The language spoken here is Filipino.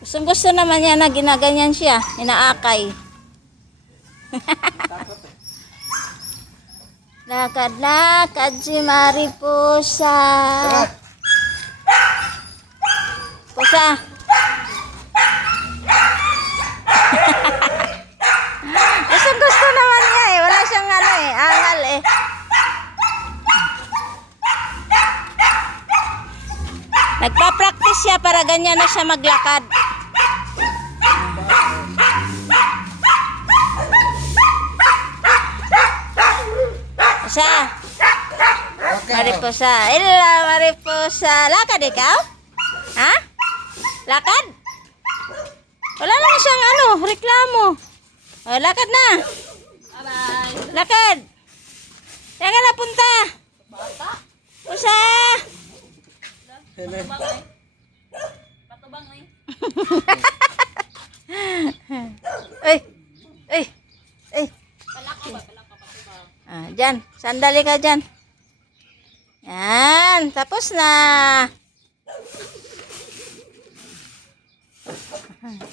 Gusto naman niya na ginaganyan siya. Inaakay. Lakad-lakad si Mariposa. Pusa. Gusto naman niya eh. Wala siyang angal eh. Nagpa-practice siya para ganyan na siya maglakad. Pusa. Mariposa. Ila, Mariposa. Lakad ikaw? Ha? Lakad? Wala naman siyang reklamo. O, lakad na. Bye-bye. Lakad. Saan ka napunta? Pusa. Patubang eh. Ay. Ay. Ay. Palaka ba? Palaka patubang. Dyan. Sandali ka dyan. Yan. Tapos na.